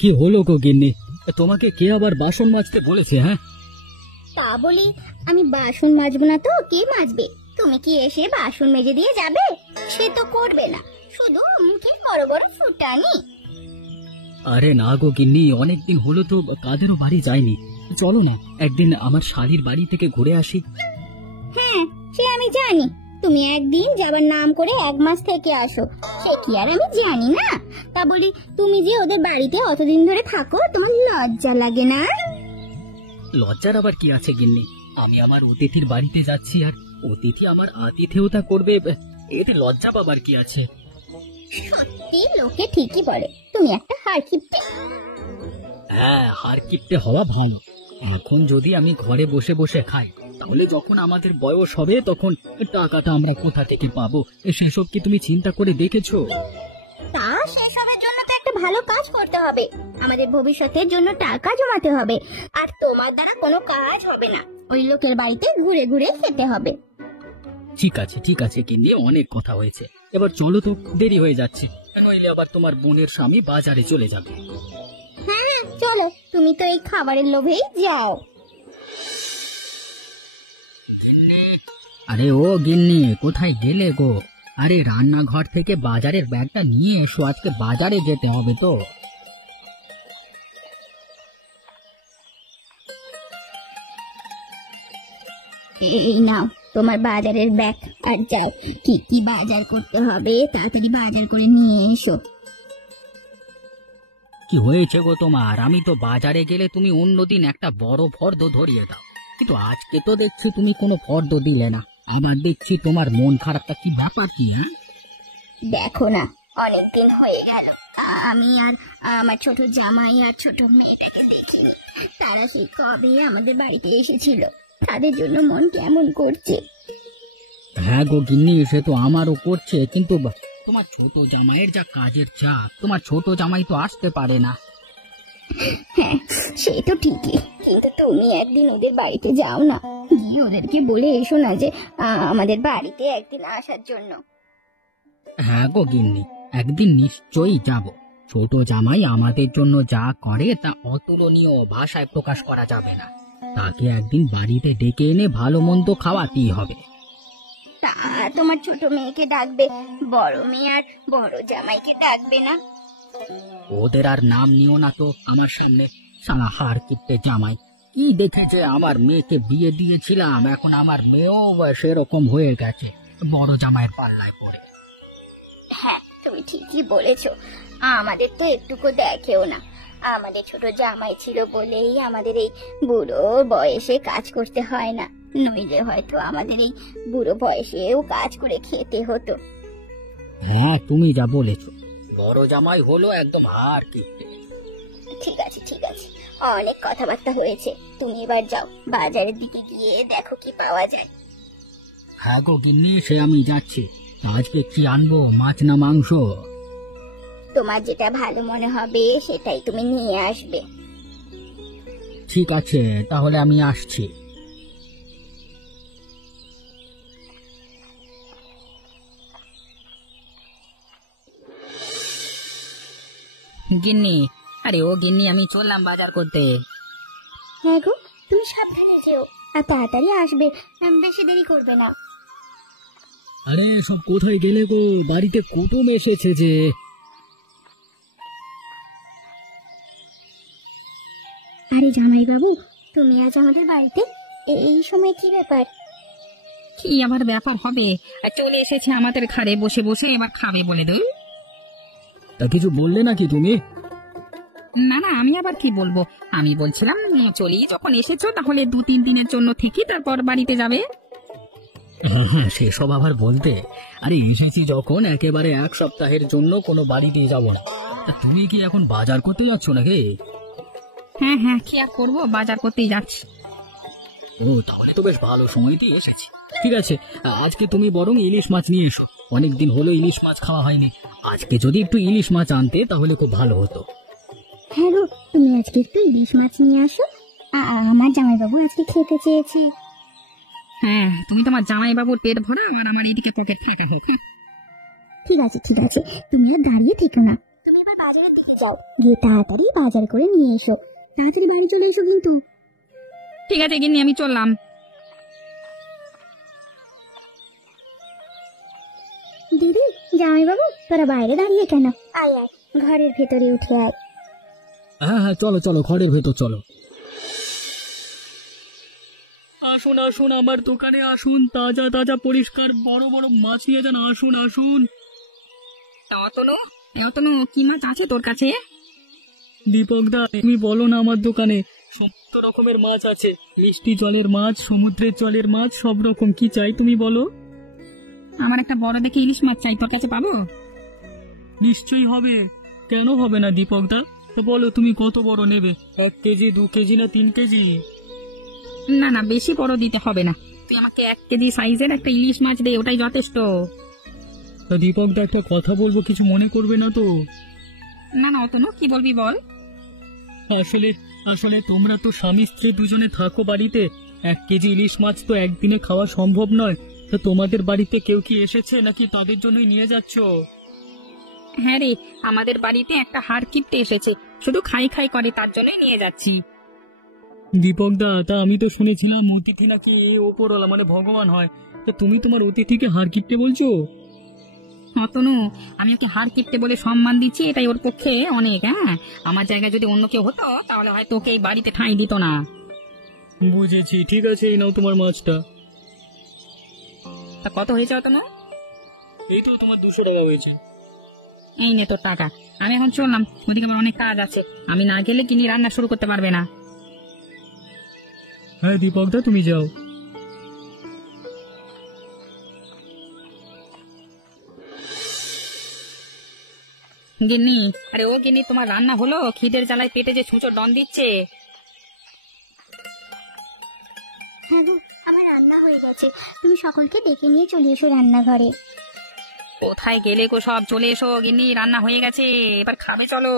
কি হলো গো গিন্নি? তোমাকে কে আবার বাসন মাজতে বলেছে? হ্যাঁ, তা বলি আমি বাসন মাজবো না তো কে মাজবে? তুমি কি এসে বাসন মেজে দিয়ে যাবে? সে তো করবে না, শুধু মুখে বড় বড় ফুটানি। আরে না গো গিন্নি, অনেকদিন হলো তো কাদেরও বাড়ি যায়নি। চলো না একদিন আমার শালির বাড়ি থেকে ঘুরে আসি। হ্যাঁ, সে আমি জানি। তুমি একদিন যাবার নাম করে 1 মাস থেকে আসো, সে কি আর আমি জানি না? তা বলি তুমি যে ওদের বাড়িতে অতদিন ধরে থাকো, তোমার লজ্জা লাগে না? লজ্জার আবার কি আছে গিন্নি? আমি আমার অতিথির বাড়িতে যাচ্ছি, আর অতিথি আমার আতিথেয়তা করবে, এতে লজ্জা পাবার কি আছে? সত্যি লোকে ঠিকই বলে তুমি একটা হারকিপ্টে। হ্যাঁ, হার কিপটে হওয়া ভালো। এখন যদি আমি ঘরে বসে বসে খাই, তাহলে যখন আমাদের বয়স হবে তখন টাকাটা আমরা কোথা থেকে পাবো? সেসব কি তুমি চিন্তা করে দেখেছো? তা সেসবের জন্য তো একটা ভালো কাজ করতে হবে, আমাদের ভবিষ্যতের জন্য টাকা জমাতে হবে। আর তোমার দ্বারা কোনো কাজ হবে না, ওই লোকের বাড়িতে ঘুরে ঘুরে খেতে হবে। ঠিক আছে ঠিক আছে গিন্নি, অনেক কথা হয়েছে, এবার চলো তো, দেরি হয়ে যাচ্ছে। নইলে আবার তোমার বোনের স্বামী বাজারে চলে যাবে। হ্যাঁ চলো, তুমি তো এই খাবারের লোভেই যাও। আরে ও গিন্নি, কোথায় গেলে গো? আরে রান্নাঘর থেকে বাজারের ব্যাগটা নিয়ে এসো, আজকে বাজারে যেতে হবে তো। এই নাও তোমার বাজারের ব্যাগ, আর যাও কি কি বাজার করতে হবে তাড়াতাড়ি বাজার করে নিয়ে এসো। কি হয়েছে গো তোমার? আমি তো বাজারে গেলে তুমি অন্যদিন একটা বড় ফর্দ ধরিয়ে দাও, কিন্তু আজকে তো দেখছি তুমি কোনো ফর্দ দিলে না। আবার দেখছি তোমার মন খারাপটা, কি ব্যাপার কি? হ্যাঁ, দেখো না, অনেকদিন হয়ে গেল আমি আর আমার ছোট জামাই আর ছোট মেয়েটাকে দেখিনি। তারা সে কবে আমাদের বাড়িতে এসেছিল, তাদের জন্য মন কেমন করছে। হ্যাঁ গো গিন্নি, সে তো আমারও করছে, কিন্তু তোমার ছোট জামাইয়ের যা কাজের চাপ, তোমার ছোট জামাই তো আসতে পারে না। হ্যাঁ সে তো ঠিকই, কিন্তু তুমি একদিন ওদের বাড়িতে যাও না, গিয়ে ওদেরকে বলে এসো না যে আমাদের বাড়িতে একদিন আসার জন্য। হ্যাঁ গো গিন্নি, একদিন নিশ্চয়ই যাব। ছোট জামাই আমাদের জন্য যা করে তা অতুলনীয়, ভাষায় প্রকাশ করা যাবে না। তাকে একদিন বাড়িতে ডেকে এনে ভালো মন্দ খাওয়াতেই হবে। তা তোমার ছোট মেয়েকে ডাকবে, বড় মেয়ে আর বড় জামাইকে ডাকবে না? ওদের আর নাম নিও না তো আমার সামনে। সারা হার কিপটে জামাই, কি দেখে যে আমার মেয়েকে বিয়ে দিয়েছিলাম, এখন আমার মেয়েও সেরকম হয়ে গেছে, বড় জামাইয়ের পাল্লায় পড়ে। হ্যাঁ তুমি ঠিকই বলেছো, আমাদের তো একটুকু দেখেও না। আমাদের ছোট জামাই ছিল বলেই আমাদের এই বুড়ো বয়সে কাজ করতে হয় না, নইলে হয়তো আমাদের এই বুড়ো বয়সেও কাজ করে খেতে হতো। হ্যাঁ, তুমি যা বলেছ, বড় জামাই হলো একদম হার কিপটে। ঠিক আছে ঠিক আছে, অনেক কথাবার্তা হয়েছে, তুমি এবার যাও বাজারের দিকে গিয়ে দেখো কি পাওয়া যায়। হ্যাঁ গো গিন্নি, সে আমি যাচ্ছি। আজকে কি আনবো, মাছ না মাংস? তোমার যেটা ভালো মনে হবে সেটাই তুমি নিয়ে আসবে। ঠিক আছে, তাহলে আমি আসছি। গিন্নি, আরে ও গিন্নি, আমি চললাম বাজার করতে। হ্যাঁ গো, তুমি সাবধানে যেও আর তাড়াতাড়ি আসবে, বেশি দেরি করবে না। আরে সব কোথায় গেলে গো? বাড়িতে কুটুম এসেছে যে। আরে জামাই বাবু, তুমি আজ আমাদের বাড়িতে, এই সময় কি ব্যাপার? কি আবার ব্যাপার হবে? চলে এসেছে আমাদের ঘরে বসে বসে, এবার খাবে বলে দেই। তা কিছু বললে নাকি তুমি? না না, আমি আবার কি বলবো, আমি বলছিলাম চলি যখন এসেছো তাহলে 2-3 দিনের জন্য থেকে তারপর বাড়িতে যাবে। হ্যাঁ হ্যাঁ, সেসব আবার বলতে। আরে এসেছি যখন, একেবারে 1 সপ্তাহের জন্য কোনো বাড়িতে যাব না। তা তুমি কি এখন বাজার করতে যাচ্ছ নাকি? হ্যাঁ হ্যাঁ, কি আর করবো, বাজার করতেই যাচ্ছি। ও, তাহলে তো বেশ ভালো সময়তেই এসেছি। ঠিক আছে, আজকে তুমি বরং ইলিশ মাছ নিয়ে এসো, অনেকদিন হলো ইলিশ মাছ খাওয়া হয়নি। আজকে যদি একটু ইলিশ মাছ আনতে তাহলে খুব ভালো হতো। হ্যাঁ গো, তুমি আজকে একটু ইলিশ মাছ নিয়ে আসো, আমার জামাই বাবু আজকে খেতে চেয়েছে। হ্যাঁ, তুমি তোমার জামাই বাবুর পেট ভরা আর আমার এইদিকে পকেট ফাঁকা হোক। ঠিক আছে ঠিক আছে, তুমি আর দাঁড়িয়ে থেকো না, তুমি এবার বাজারের দিকে যাও, গিয়ে তাড়াতাড়ি বাজার করে নিয়ে এসো। তাড়াতাড়ি বাড়ি চলে এসো কিন্তু। ঠিক আছে গিন্নি, আমি চললাম। দিদি, জামাইবাবু, তোরা বাইরে দাঁড়িয়ে কেন? আয় আয়, ঘরের ভেতরে উঠে আয়। হ্যাঁ হ্যাঁ, চলো চলো, ঘরের ভেতর চলো। আসুন আসুন, আমার দোকানে আসুন, তাজা তাজা পরিষ্কার বড় বড় মাছ নিয়ে যান, আসুন আসুন। অতনু, অতনু, কি মাছ আছে তোর কাছে? দীপক দা, তুমি বলো না, আমার দোকানে সমস্ত রকমের মাছ আছে, মিষ্টি জলের মাছ, সমুদ্রের জলের মাছ, সব রকম। কি চাই তুমি বলো? আমার একটা বড় দেখে ইলিশ মাছ চাই, তোর কাছে পাবো? নিশ্চয়ই হবে, কেন হবে না দীপক দা। তো বলো তুমি কত বড় নেবে, 1 কেজি, 2 কেজি না 3 কেজি? না না, বেশি বড় দিতে হবে না, তুই আমাকে 1 কেজি সাইজের একটা ইলিশ মাছ দে, ওটাই যথেষ্ট। তা দীপক দা, একটা কথা বলবো, কিছু মনে করবে না তো? না না অতনু, কি বলবি বল। আসলে আসলে তোমরা তো স্বামী স্ত্রী দুজনে থাকো বাড়িতে, 1 কেজি ইলিশ মাছ তো একদিনে খাওয়া সম্ভব নয়। তো তোমাদের বাড়িতে কেউ কি এসেছে নাকি তাদের জন্যই নিয়ে যাচ্ছ? হ্যাঁ রে, আমাদের বাড়িতে একটা হাড় কিপটে এসেছে, শুধু খাই খাই করে, তার জন্যই নিয়ে যাচ্ছি। দীপক দা, তা আমি তো শুনেছিলাম অতিথি নাকি ওপরওয়ালা মানে ভগবান হয়, তা তুমি তোমার অতিথিকে হাড় কিপটে বলছো? অতনু, আমি ওকে হাড় কিপটে বলে সম্মান দিচ্ছি, এটাই ওর পক্ষে অনেক। হ্যাঁ, আমার জায়গায় যদি অন্য কেউ হতো তাহলে হয়তো ওকে এই বাড়িতে ঠাঁই দিত না। বুঝেছি, ঠিক আছে, এই নাও তোমার মাছটা। তা কত হয়েছে অতনু? এই তো তোমার 200 টাকা হয়েছে। এই নে তোর টাকা, আমি এখন চললাম, ওদিকে আমার অনেক কাজ আছে, আমি না গেলে কিনি রান্না শুরু করতে পারবে না। হ্যাঁ দীপক দা, তুমি যাও। গিন্নি, আরে ও গিন্নি, তোমার রান্না হলো? খিদের জ্বালায় পেটে যে ছুঁচো ডন দিচ্ছে। হ্যাঁ গো, আমার রান্না হয়ে গেছে, তুমি সকলকে ডেকে নিয়ে চলে এসো রান্নাঘরে। কোথায় গেলে গো সব? চলে এসো গিন্নি, রান্না হয়ে গেছে, এবার খাবে চলো।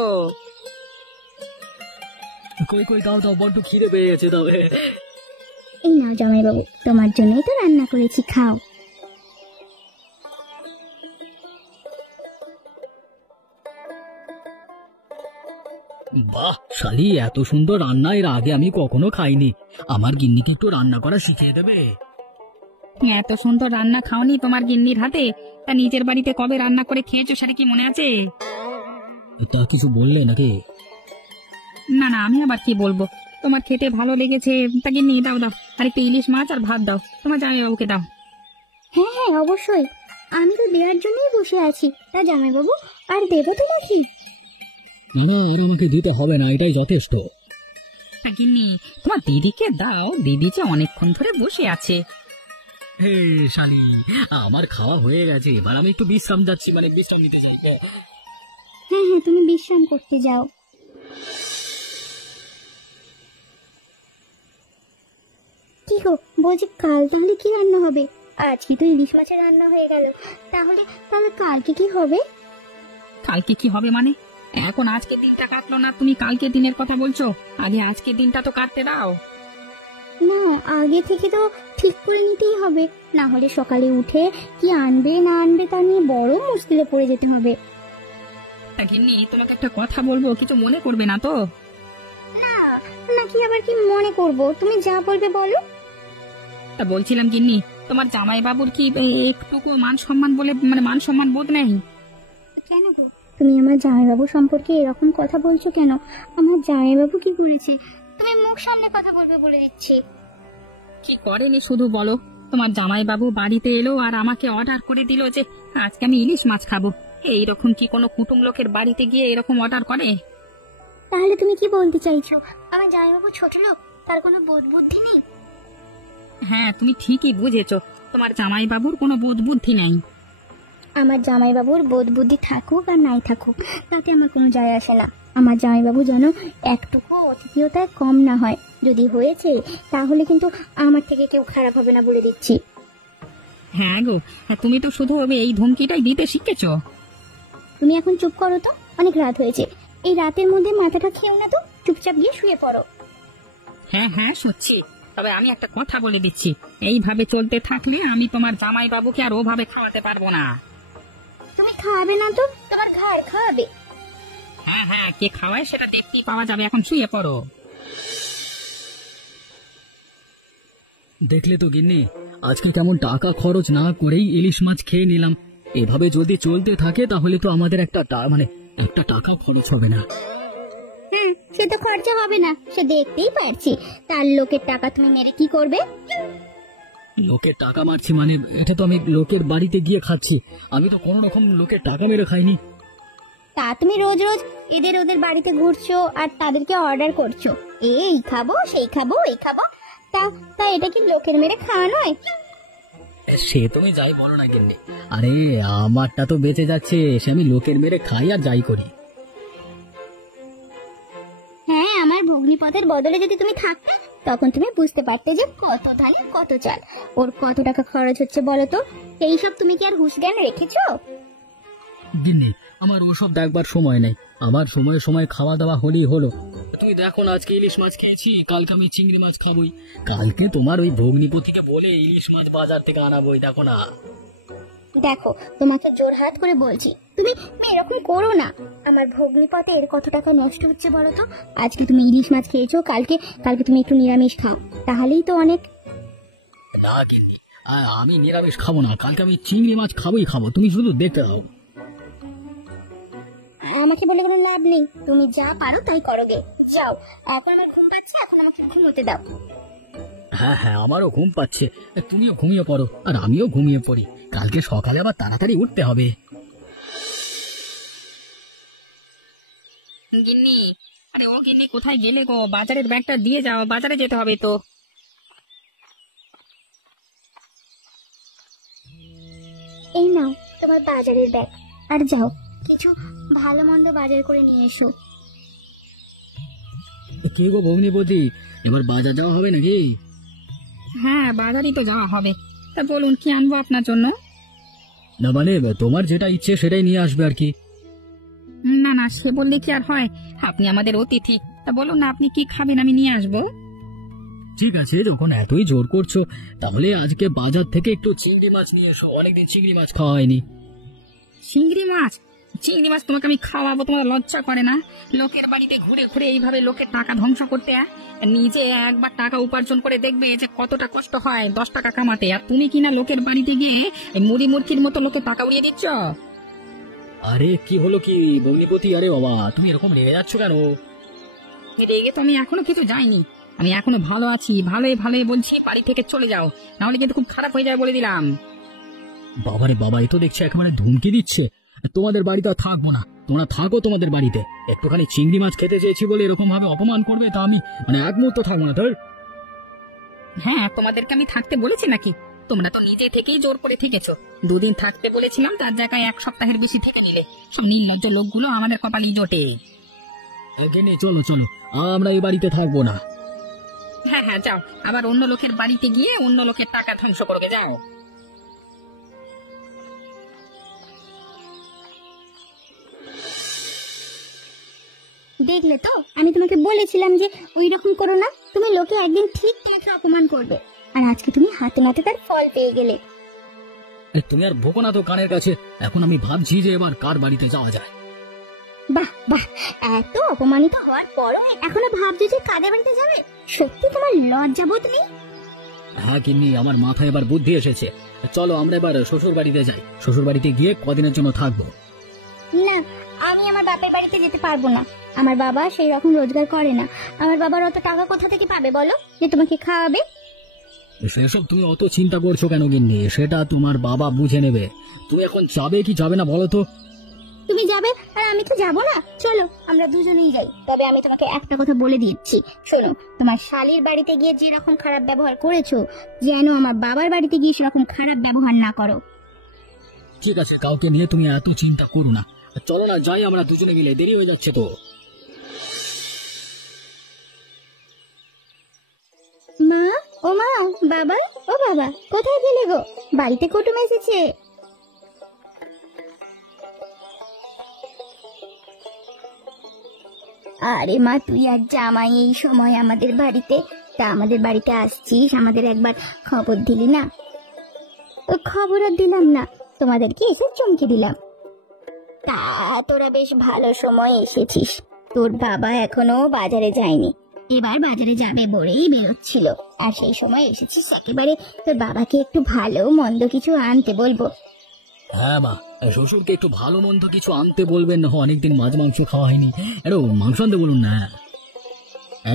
কই কই, দাও দাও, বড্ড খিদে পেয়ে গেছে, দাও। এই নাও জামাইবাবু, তোমার জন্যই তো রান্না করেছি, খাও। বাহ শালি, এত সুন্দর রান্না এর আগে আমি কখনো খাইনি। আমার গিন্নিকে একটু রান্না করা শিখিয়ে দেবে? এত সুন্দর রান্না খাওনি তোমার গিন্নির হাতে? তা নিজের বাড়িতে কবে রান্না করে খেয়েছো সেটা কি মনে আছে? তা কিছু বললে নাকি? না না, আমি আবার কি বলবো, তোমার খেতে ভালো লেগেছে, তা গিন্নি দাও দাও, আর একটু ইলিশ মাছ আর ভাত দাও, তোমার জামাইবাবুকে দাও। হ্যাঁ হ্যাঁ, অবশ্যই, আমি তো দেওয়ার জন্যই বসে আছি। তা জামাইবাবু, আর দেবো তো নাকি? না, আর আমাকে দিতে হবে না, এটাই যথেষ্ট। তা গিন্নি, তোমার দিদিকে দাও, দিদি যে অনেকক্ষণ ধরে বসে আছে। হে শালি, আমার খাওয়া হয়ে গেছে, এবার আমি একটু বিশ্রাম যাচ্ছি, মানে বিশ্রাম নিতে চাই। হ্যাঁ হ্যাঁ, তুমি বিশ্রাম করতে যাও। কি গো, বলছি কাল তাহলে কি রান্না হবে? আজকে তো ইলিশ মাছের রান্না হয়ে গেল, তাহলে তাহলে কালকে কি হবে? কালকে কি হবে মানে? এখন আজকে দিনটা কাটলো না, তুমি কালকে দিনের কথা বলছো? আগে আজকে দিনটা তো কাটতে দাও। না, আগে থেকে তো ঠিক করে নিতেই হবে, না হলে সকালে উঠে কি আনবে না আনবে তা নিয়ে বড় মুশকিলে পড়ে যেতে হবে। তা গিন্নি, তোমাকে একটা কথা বলবো, কিছু মনে করবে না তো? না, নাকি আবার কি মনে করব, তুমি যা বলবে বলো। তা বলছিলাম গিন্নি, তোমার জামাইবাবুর কি একটুকু মান সম্মান বলে মানে মান সম্মান বোধ নেই? কেন গো, তুমি আমার জামাইবাবু সম্পর্কে এরকম কথা বলছো কেন? আমার জামাইবাবু কি করেছে? তুমি মুখ সামনে কথা বলবে বলে দিচ্ছি। কি করেনি শুধু বলো? তোমার জামাইবাবু বাড়িতে এলো আর আমাকে অর্ডার করে দিল যে আজকে আমি ইলিশ মাছ খাবো। এইরকম কি কোনো কুটুম লোকের বাড়িতে গিয়ে এরকম অর্ডার করে? তাহলে তুমি কি বলতে চাইছো, আমার জামাইবাবু ছোট লোক, তার কোনো বোধ বুদ্ধি নেই? হ্যাঁ, তুমি ঠিকই বুঝেছো, তোমার জামাইবাবুর কোনো বোধ বুদ্ধি নেই। আমার জামাইবাবুর বোধ বুদ্ধি থাকুক আর নাই থাকুক, তাতে আমার কোনো যায় আসে না। আমার জামাইবাবু যেন একটুকু অতিথিয়তায় কম না হয়, যদি হয়েছে তাহলে কিন্তু আমার থেকে কেউ খারাপ হবে না বলে দিচ্ছি। হ্যাঁ গো, তুমি তো শুধু এই ধমকিটাই দিতে শিখেছো। তুমি এখন চুপ করো তো, অনেক রাত হয়েছে, এই রাতের মধ্যে মাথাটা খেও না তো, চুপচাপ গিয়ে শুয়ে পড়ো। হ্যাঁ হ্যাঁ, শুনছি, তবে আমি একটা কথা বলে দিচ্ছি, এইভাবে চলতে থাকলে আমি তোমার জামাইবাবুকে আর ওভাবে খাওয়াতে পারবো না। তুমি খাওয়াবে না তো তোমার ঘাড় খাওয়াবে। হ্যাঁ হ্যাঁ, কে খাওয়ায় সেটা দেখতেই পাওয়া যাবে, এখন শুয়ে পড়ো। দেখলে তো গিন্নি, আজকে কেমন টাকা খরচ না করেই ইলিশ মাছ খেয়ে নিলাম। এভাবে যদি চলতে থাকে তাহলে তো আমাদের একটা টাকা খরচ হবে না। হ্যাঁ, সে তো খরচা হবে না, সে দেখতেই পারছি। তার লোকের টাকা তুমি মেরে কি করবে? লোকের টাকা মারছি মানে? এটা তো আমি লোকের বাড়িতে গিয়ে খাচ্ছি, আমি তো কোনো রকম লোকের টাকা মেরে খাইনি। তা তুমি রোজ রোজ ওদের বাড়িতে ঘুরছো আর তাদেরকে অর্ডার করছো, এই খাবো সেই খাবো এই খাবো, তা তা এটা কি লোকের মেরে খাওয়া নয়? সে তুমি যাই বলো না গিন্নি, আরে আমারটা তো বেঁচে যাচ্ছে, সে আমি লোকের মেরে খাই আর যাই করি। হ্যাঁ, আমার ভগ্নিপথের বদলে যদি তুমি থাকতে, তখন তুমি বুঝতে পারতে যে কত ধানে কত চাল, ওর কত টাকা খরচ হচ্ছে বলো তো। এইসব তুমি কি আর হুঁশ জ্ঞান রেখেছো? গিন্নি, আমার ওসব দেখবার সময় নেই, আমার সময় সময় খাওয়া দাওয়া হলেই হলো। তুমি দেখো না, আজকে ইলিশ মাছ খেয়েছি, কালকে আমি চিংড়ি মাছ খাবোই, কালকে তোমার ওই ভগ্নিপতিকে বলে ইলিশ মাছ বাজার থেকে আনাবোই, দেখো না। দেখো, তোমাকে জোরহাত করে বলছি, তুমি এরকম করো না। আমার ভগ্নিপথের কত টাকা নষ্ট হচ্ছে বলো তো। আজকে তুমি ইলিশ মাছ খেয়েছো, কালকে কালকে তুমি একটু নিরামিষ খাও, তাহলেই তো অনেক। না গিন্নি, আমি নিরামিষ খাবো না, কালকে আমি চিংড়ি মাছ খাবোই খাবো, তুমি শুধু দেখতে দাও। আমাকে বলে কোনো লাভ নেই, তুমি যা পারো তাই করো গে, যাও। এখন আমার ঘুম পাচ্ছে, এখন আমাকে ঘুমোতে দাও। হ্যাঁ হ্যাঁ, আমারও ঘুম পাচ্ছে, তুমিও ঘুমিয়ে পড়ো আর আমিও ঘুমিয়ে পড়ি, কালকে সকালে আবার তাড়াতাড়ি উঠতে হবে। গিন্নি, আরে ও গিন্নি, কোথায় গেলে গো? বাজারের ব্যাগটা দিয়ে যাও, বাজারে যেতে হবে তো। এই নাও তোমার বাজারের ব্যাগ, আর যাও কিছু ভালো মন্দ বাজার করে নিয়ে এসো। কি গো ভগ্নিপতি, এবার বাজার যাওয়া হবে নাকি? হ্যাঁ, বাজারই তো যাওয়া হবে। তা বলুন, কি আনবো আপনার জন্য? না মানে তোমার যেটা ইচ্ছে সেটাই নিয়ে আসবে আর কি। না না, সে বললে কি আর হয়, আপনি আমাদের অতিথি। তা বলুন না, আপনি কি খাবেন, আমি নিয়ে আসবো। ঠিক আছে, যখন এতই জোর করছো তাহলে আজকে বাজার থেকে একটু চিংড়ি মাছ নিয়ে এসো, অনেকদিন চিংড়ি মাছ খাওয়া হয়নি। চিংড়ি মাছ? চিংড়ি মাছ তোমাকে আমি খাওয়াবো? তোমার লজ্জা করে না? লোকের বাড়িতে ঘুরে ঘুরে এইভাবে লোকের টাকা ধ্বংস করতে? নিজে একবার টাকা উপার্জন করে দেখবে যে কতটা কষ্ট হয় 10 টাকা কামাতে, আর তুমি কিনা লোকের বাড়িতে গিয়ে মুড়ি মুরগির মতো লোকের টাকা উড়িয়ে দিচ্ছ। আরে কি হলো কি ভগ্নিপতি, আরে বাবা তুমি এরকম রেগে যাচ্ছ কেন? রেগে তো আমি এখনো কিছু যাইনি, আমি এখনো ভালো আছি, ভালোই ভালোই বলছি, বাড়ি থেকে চলে যাও, নাহলে কিন্তু খুব খারাপ হয়ে যায় বলে দিলাম। বাবারে বাবা, এ তো দেখছি একেবারে ধুমকি দিচ্ছে। তোমাদের বাড়িতে আর থাকবো না, তোমরা থাকো তোমাদের বাড়িতে, একটুখানি চিংড়ি মাছ খেতে চেয়েছি বলে এরকম ভাবে অপমান করবে, তা আমি এক মুহূর্ত থাকবো না। ধর, হ্যাঁ, তোমাদেরকে আমি থাকতে বলেছি নাকি? তোমরা তো নিজে থেকেই জোর করে থেকেছো। 2 দিন থাকতে বলেছিলাম, তার জায়গায় 1 সপ্তাহের বেশি থেকে নিলে। সব নির্লজ্জ লোকগুলো আমাদের কপালেই জোটে। গিন্নি চলো চলো, আমরা এই বাড়িতে থাকবো না। হ্যাঁ হ্যাঁ, যাও, আবার অন্য লোকের বাড়িতে গিয়ে অন্য লোকের টাকা ধ্বংস করবে, যাও। দেখলে তো, আমি তোমাকে বলেছিলাম যে ওই রকম করো না, তুমি লোকে একদিন ঠিক তোমাকে অপমান করবে, আর আজকে তুমি হাতে নাতে তার ফল পেয়ে গেলে। তুমি আর ভোগো না তো কানের কাছে, এখন আমি ভাবছি যে এবার কার বাড়িতে যাওয়া যায়। বাহ বাহ, এত অপমানিত হওয়ার পরও এখনো ভাবছো যে কাদের বাড়িতে যাবে? সত্যি তোমার লজ্জা বোধ নেই? হ্যাঁ গিন্নি, আমার মাথায় এবার বুদ্ধি এসেছে, চলো আমরা এবার শ্বশুর বাড়িতে যাই, শ্বশুর বাড়িতে গিয়ে কদিনের জন্য থাকবো। না, আমি আমার বাপের বাড়িতে যেতে পারবো না, আমার বাবা সেই রকম রোজগার করে না, আমার বাবার অত টাকা কোথা থেকে পাবে বলো যে তোমাকে খাওয়াবে? সেসব তুমি অত চিন্তা করছো কেন গিন্নি, সেটা তোমার বাবা বুঝে নেবে। তুমি এখন যাবে কি যাবে না বলো তো? তুমি যাবে আর আমি তো যাবো না, চলো আমরা দুজনেই যাই। তবে আমি তোমাকে একটা কথা বলে দিচ্ছি, শোনো, তোমার শালির বাড়িতে গিয়ে যেরকম খারাপ ব্যবহার করেছো, যেন আমার বাবার বাড়িতে গিয়ে সেরকম খারাপ ব্যবহার না করো। ঠিক আছে, কাউকে নিয়ে তুমি এত চিন্তা করো না, চলো না যাই আমরা দুজনে মিলে, দেরি হয়ে যাচ্ছে তো। মা, ও মা, বাবা, ও বাবা, কোথায় গেলে গো? বাড়িতে কুটুম এসেছে। আরে মা, তুই আর জামাই এই সময় আমাদের বাড়িতে? তা আমাদের বাড়িতে আসছিস, আমাদের একবার খবর দিলি না? খবর আর দিলাম না, তোমাদেরকে এসে চমকে দিলাম। তা তোরা বেশ ভালো সময় এসেছিস। তোর বাবা এখনো বাজারে যায়নি, এবার বাজারে যাবে বলেই বেরোচ্ছিল, আর সেই সময় এসেছিস একেবারে তোর বাবাকে একটু ভালো মন্দ কিছু আনতে বলবো। হ্যাঁ মা, শ্বশুরকে একটু ভালো মন্দ কিছু আনতে বলবেন, না অনেকদিন মাছ মাংস খাওয়া হয়নি, একটু মাংস আনতে বলুন না।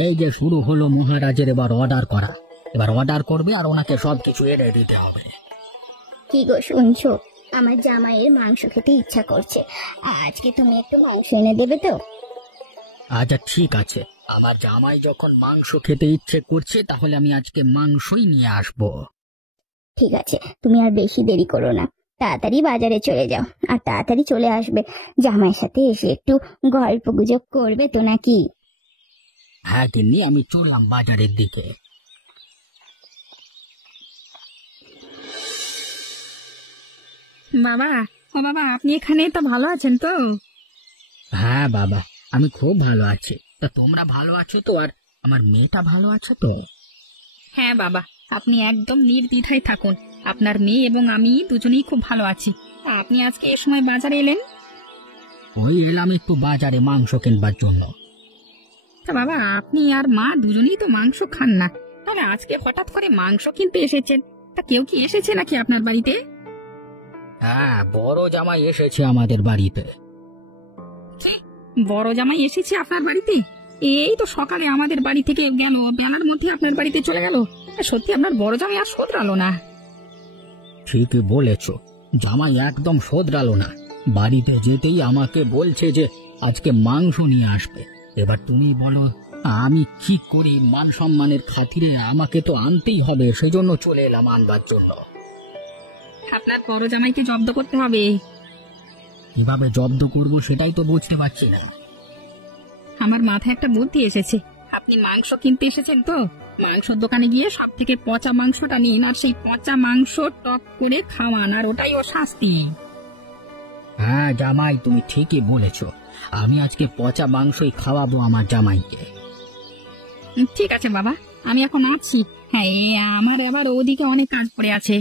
এই যে শুরু হলো মহারাজের এবার অর্ডার করা, এবার অর্ডার করবে আর ওনাকে সবকিছু এনে দিতে হবে। কি গো শুনছো, আমার জামাইয়ের মাংস খেতে ইচ্ছা করছে, আজকে তুমি একটু মাংস এনে দেবে তো? আচ্ছা ঠিক আছে, আমার জামাই যখন মাংস খেতে ইচ্ছে করছে তাহলে আমি আজকে মাংসই নিয়ে আসবো। ঠিক আছে, তুমি আর বেশি দেরি করো না, তাড়াতাড়ি বাজারে চলে যাও আর তাড়াতাড়ি চলে আসবে। জামাইয়ের সাথে এসে একটু গল্প গুজব করবে তো নাকি? হ্যাঁ গিন্নি, আমি চললাম বাজারের দিকে। বাবা, ও বাবা, আপনি এখানে তো ভালো আছেন তো? হ্যাঁ বাবা, আমি খুব ভালো আছি। তা তোমরা ভালো আছো তো? আর আমার মেয়েটা ভালো আছে তো? হ্যাঁ বাবা, আপনি একদম নির্দ্বিধায় থাকুন, আপনার মেয়ে এবং আমি দুজনেই খুব ভালো আছি। তা আপনি আজকে এ সময় বাজারে এলেন? ওই এলাম একটু বাজারে মাংস কিনবার জন্য। তা বাবা, আপনি আর মা দুজনেই তো মাংস খান না, তাহলে আজকে হঠাৎ করে মাংস কিনতে এসেছেন? তা কেউ কি এসেছে নাকি আপনার বাড়িতে? হ্যাঁ, বড় জামাই এসেছে আমাদের বাড়িতে। বড় জামাই এসেছে আপনার বাড়িতে? এই তো সকালে আমাদের বাড়ি থেকে গেল, বেলার মধ্যে আপনার বাড়িতে চলে গেল। সত্যি আপনার বড় জামাই আর শোধরালো না। ঠিকই বলেছ, জামাই একদম শোধরালো না। বাড়িতে যেতেই আমাকে বলছে যে আজকে মাংস নিয়ে আসবে। এবার তুমি বলো আমি কি করি? মান সম্মানের খাতিরে আমাকে তো আনতেই হবে, সেজন্য চলে এলাম আনবার জন্য। আপনার বড় জামাইকে জব্দ করতে হবে। কিভাবে জব্দ করব সেটাই তো বুঝতে পারছি না। আমার মাথায় একটা বুদ্ধি এসেছে। আপনি মাংস কিনতে এসেছেন তো, মাংসের দোকানে গিয়ে সব থেকে পচা মাংসটা নিন, আর সেই পচা মাংস টক করে খাওয়ান, আর ওটাই ও শাস্তি। হ্যাঁ জামাই, তুমি ঠিকই বলেছ, আমি আজকে পচা মাংসই খাওয়াবো আমার জামাইকে। ঠিক আছে বাবা, আমি এখন আসছি। হ্যাঁ, আমার আবার ওদিকে অনেক কাজ পড়ে আছে।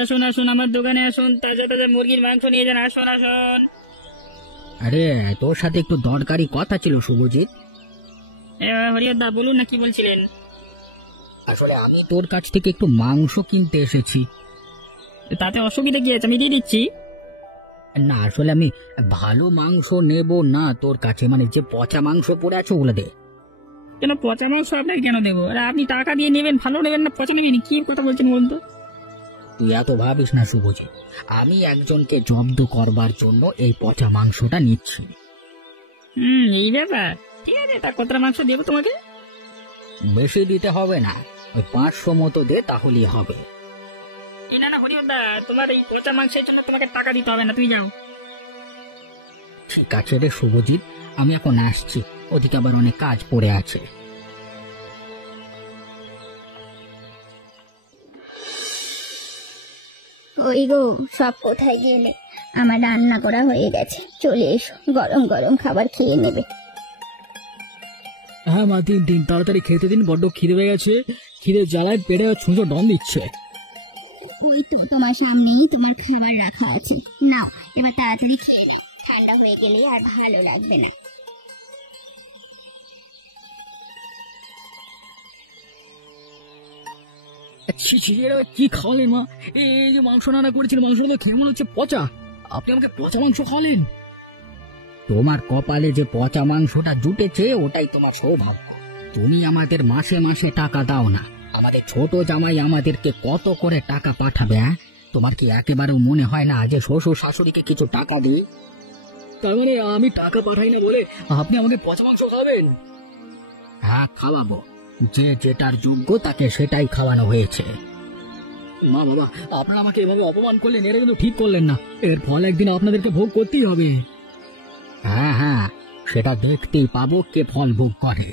আসুন আসুন, আমার দোকানে আসুন, তাজা তাজা মুরগির মাংস নিয়ে যান, আসুন আসুন। আরে তোর সাথে একটু দরকারি কথা ছিল শুভজিৎ। হরিহরদা, বলুন না কি বলছিলেন? আসলে আমি তোর কাছ থেকে একটু মাংস কিনতে এসেছি। তাতে অসুবিধা কি আছে, আমি দিয়ে দিচ্ছি। না আসলে আমি ভালো মাংস নেব না তোর কাছে, মানে যে পচা মাংস পড়ে আছে ওগুলো দে। কেন পচা মাংস আপনাকে কেন দেবো? আরে আপনি টাকা দিয়ে নেবেন, ভালো নেবেন না পচা নেবেন? কি কথা বলছেন বলুন তো? তুই এত ভাবিস না শুভজিৎ, আমি একজনকে জব্দ করবার জন্য এই পচা মাংসটা নিচ্ছি। এই ব্যাপার? ঠিক আছে, তা কতটা মাংস দেবো তোমাকে? বেশি দিতে হবে না, ওই 500 মতো দে তাহলেই হবে। না না হরিহরদা, তোমার এই পচা মাংসের জন্য তোমাকে টাকা দিতে হবে না, তুমি যাও। ঠিক আছে রে শুভজিৎ, আমি এখন আসছি, ওদিকে আবার অনেক কাজ পড়ে আছে। ওই গো, সব কোথায় গেলে? আমার রান্না করা হয়ে গেছে, চলে এসো, গরম গরম খাবার খেয়ে নেবে। হ্যাঁ মা, দিন তাড়াতাড়ি খেতে দিন, বড্ড খিদে পেয়ে গেছে, খিদে জ্বালায় পেটে ছুঁচো ডন দিচ্ছে। ওই তো তোমার সামনেই তোমার খাবার রাখা আছে, নাও এবার তাড়াতাড়ি খেয়ে নাও, ঠান্ডা হয়ে গেলে আর ভালো লাগবে না। কি খাওয়ালেন মা? এই যে মাংস রান্না করেছিল, মাংসটা তো খেয়ে মনে হচ্ছে পচা। আপনি আমাকে পচা মাংস খাওয়ালেন? তোমার কপালে যে পচা মাংসটা জুটেছে ওটাই তোমার সৌভাগ্য। তুমি আমাদের মাসে মাসে টাকা দাও না, আমাদের ছোট জামাই আমাদেরকে কত করে টাকা পাঠাবে? তোমার কি একেবারেও মনে হয় না যে শ্বশুর শাশুড়িকে কিছু টাকা দিই? তার মানে আমি টাকা পাঠাই না বলে আপনি আমাকে পচা মাংস খাওয়াবেন? হ্যাঁ খাওয়াবো, যে যেটার যোগ্য তাকে সেটাই খাওয়ানো হয়েছে। মা বাবা, আপনারা আমাকে এভাবে অপমান করলেন, এটা কিন্তু ঠিক করলেন না। এর ফল একদিন আপনাদেরকে ভোগ করতেই হবে। হ্যাঁ, সেটা দেখতেই পাবো কে ফল ভোগ করে।